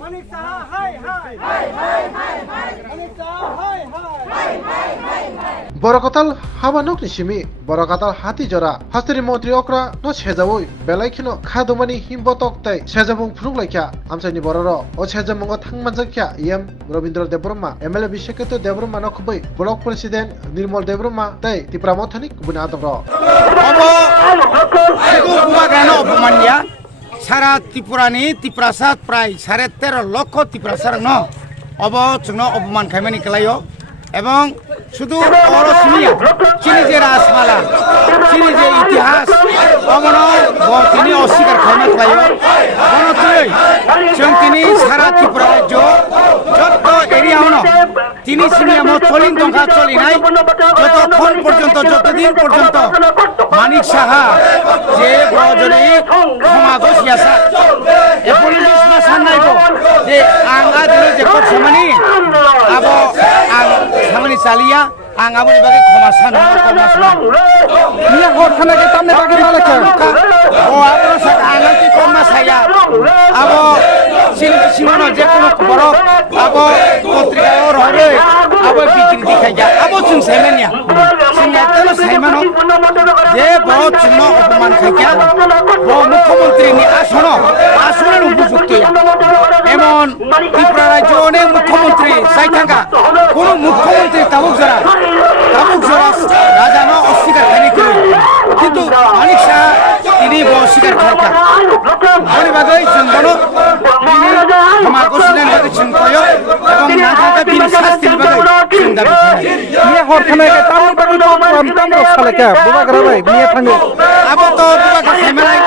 Manik Saha high high Manik Saha high high বড়কাতাল হাবানুক নিশিমি বড়কাতাল হাতি জরা হাস্তিরি মন্ত্রী অক্রা ন সেজাবই বেলাইখিনো খাদমানি হিমবতক তাই সেজাবুং ফুরুংলাইখ্যা আমসাইনি বড়র ও সেজামুঙ্গ থাংমানজাখ্যা ইএম রবীন্দ্র দেববর্মা এমএলএ বিশ্বকেতু দেববর্মা নখবই ব্লক প্রেসিডেন্ট নির্মল দেববর্মা তাই ত্রিপুরা মথানি কুবুনি আদর অপমানিয়া সারা ত্রিপুরানি ত্রিপুরাসাদ প্রায় 13.5 লক্ষ ত্রিপুরাসার ন অব চুনো অপমান খাইমানি খেলায় এবং শুধু অরসমিয়া চিনি যে রাজমালা চিনি যে ইতিহাস অমন তিনি অস্বীকার খাইমা খেলায় গণতন্ত্রই जों তিনি সারা ত্রিপুরা রাজ্য যত এরিয়াওন তিনি সিনিয়ামো চলিন দংখা চলিনাই যতক্ষণ পর্যন্ত যতদিন পর্যন্ত মানিক সাহা যে বজরি সমাজ সিয়াসা এপলিটিক্স মা সান্নাইবো যে आंगा दिनै जे खामानि आबो आं खामानि चालिया आं आबोनि बागै खमा सानो নিয়া হর খানাকে তামনে বাগে মালাকে ও আবো সাক आंगा কি खमा साया आबो सिमनो जे कोनो बड़ आबो पत्रिकायाव रहे आबो बिक्री खाइया आबो जों साइमानिया सिंगातनो साइमानो जे बहुत चुनो अपमान खाइया ब मुख्यमंत्रीनि आसনের উপযুক্ত এমন ত্রিপুরা রাজ্য অনেক মুখ্যমন্ত্রী চাই থাকা কোন মুখ্যমন্ত্রী তাবুক জরা রাজা অস্বীকার খানি করে কিন্তু মানিক শাহ তিনি অস্বীকার খাইকা বনি বাগৈ जों বনো ক্ষমা করছিলেন বাগৈ जों কয় এবং না থাকা বিন শাস্তির বাগৈ जों দাবি নিয়া হর খানাকে তামনে বাগে তামনে সালেকে বুবাগরা ভাই নিয়া থাঙ্গে আবো তো বুবাগরা সাইমানাই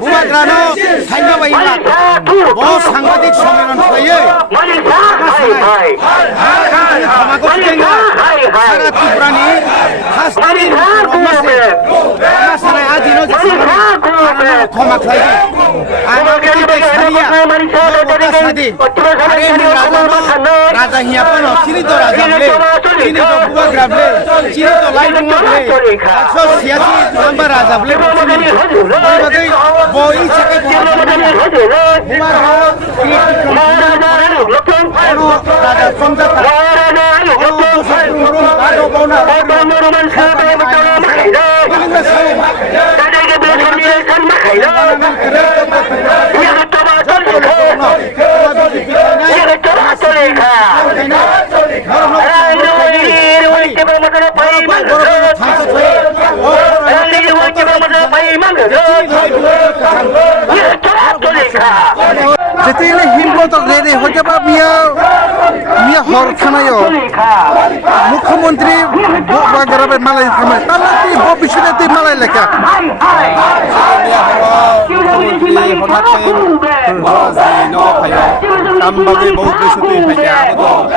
বুবাগরানো সাইমা বাইলা ব সাংবাদিক সম্মেলন হয়ে ক্ষমা করছিলেন সারা ত্রিপুরানি হাস্তারি রমাসানায় আদিনো যে ক্ষমা খাইবে আমাকে সারিয়া সাদি আরে রাজা হিয়াপানো চিনি তো রাজা বলে চিনি তো বুবাগরা বলে চিনি তো লাইট বলে একশো সিয়াসি নাম্বার রাজা বলে বই থেকে রাজা সমঝাতা যেতেলে হিমবতক রেডি হইতেবা মিয়া হর খানায় মুখ্যমন্ত্রী বাগরাবে মালাই থামে তালাতি ভবিষ্যতে মালাই লেখা tambagai bau besutu faja abo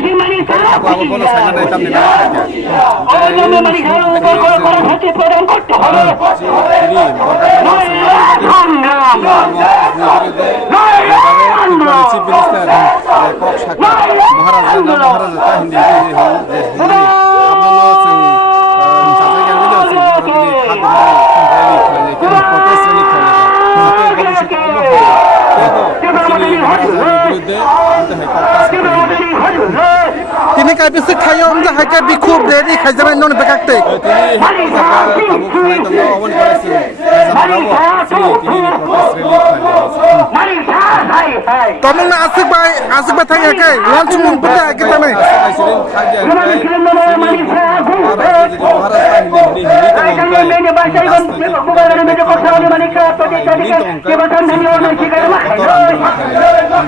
saimania abo bono saimana tamne na chief minister kok shaka maharaja ta hindi তিনি কাই বিসে খাইও আমজা হাইকা বিখুব রেডি খাইজানাই নন বেকাকতে তমন আসিক বাই থাকা কে লঞ্চ মুন বদা গিতানে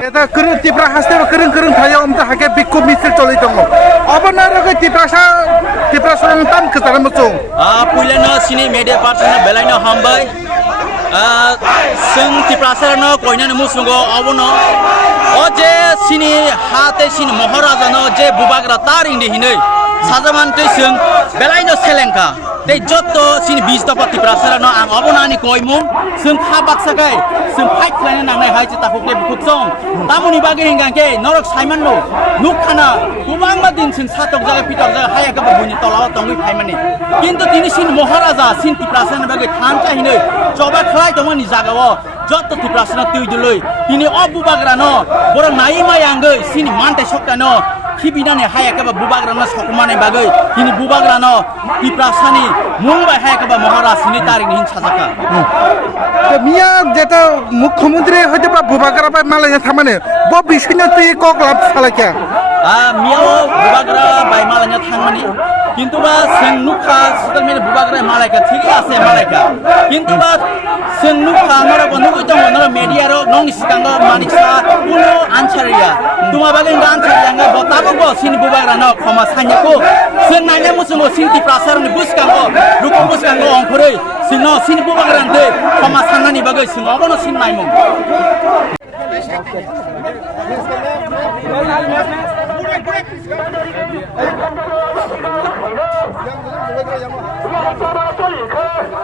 এটা করুন ত্রিপুরা হাসতে করুন খাইও আমজা হাইকা বিখুব মিছিল চলি দङ অবনারকে ত্রিপুরা সন্তান খসারা মচং पुइलानो सिनि मेडिया पार्सना बेलाइनो हामबाय जों टिप्रासारनो कयनानो मुसुंगो अबनो ओ जे सिनि हाते सिनि महाराजानो जे बुबाग्रा तार इन्दी हिनै साजामानते जों बेलाइनो सेलेंका दे जत्तो सिनि 20 दफा टिप्रासारनो आं अबनानि कयमु जों खाबाकसागाय जों फाइट खालायनो नांनाय हाय जेता हुके बुखुजों तामुनि बागे हिंगाके नरक साइमाननो नुखाना गोबांबा दिन जों सातक जागा पिटक जागा हाया गबा बुनि तलाव तंगै फाइमानि किन्तु दिनै सिनि महाराजा सिनि टिप्रासारनो बागे थाम चाहिनै जबा खलाय दमनि जागाव যত ত্রিপ্রাসাদ তুই দিলই তিনি অবুবাগ্রানো বড় নাই মায়াঙ্গই সিনি মানতে সকানো খিবিনানে হায়াকাবা বুবাগ্রানো সকমানে বাগৈ তিনি বুবাগ্রানো ত্রিপ্রাসানি মুম্বাই হায়াকাবা মহারাজনি তারিখনি হিন সাজাকা মিয়া যেটা মুখ্যমন্ত্রী হয়তো বা বুবাগ্রাবাই মালাই থামানে ব বিষয়নো তুই কক লাভ সালাইকা মিয়াও বুবাগ্রা বাই মালাইনা থাংমানি কিন্তু বা जों नुखा ससियेल मिडिया बुबाग्रा मालायका थिगै आसे मालायका কিন্তু বা जों नुखा माराबो नुगै दङ न मिडिया रो नंनि सिगाङाव मानिसा कुनो आन्सारिया तुमा बागै आन्सारिया बताबो बो सिनि बुबाग्रा न खमा सान्याको जों नायना मुसुङो सिनि प्रासारनि बुसकाङो रुकु बुसकाङो अंखरै जों सिनि बुबाग्रा दे खमा सान्नानि बागै जों अबनो सिनि नायमु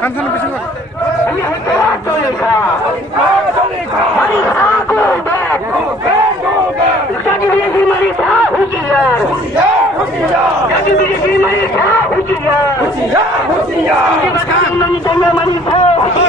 한산은 비신 거. Hujan.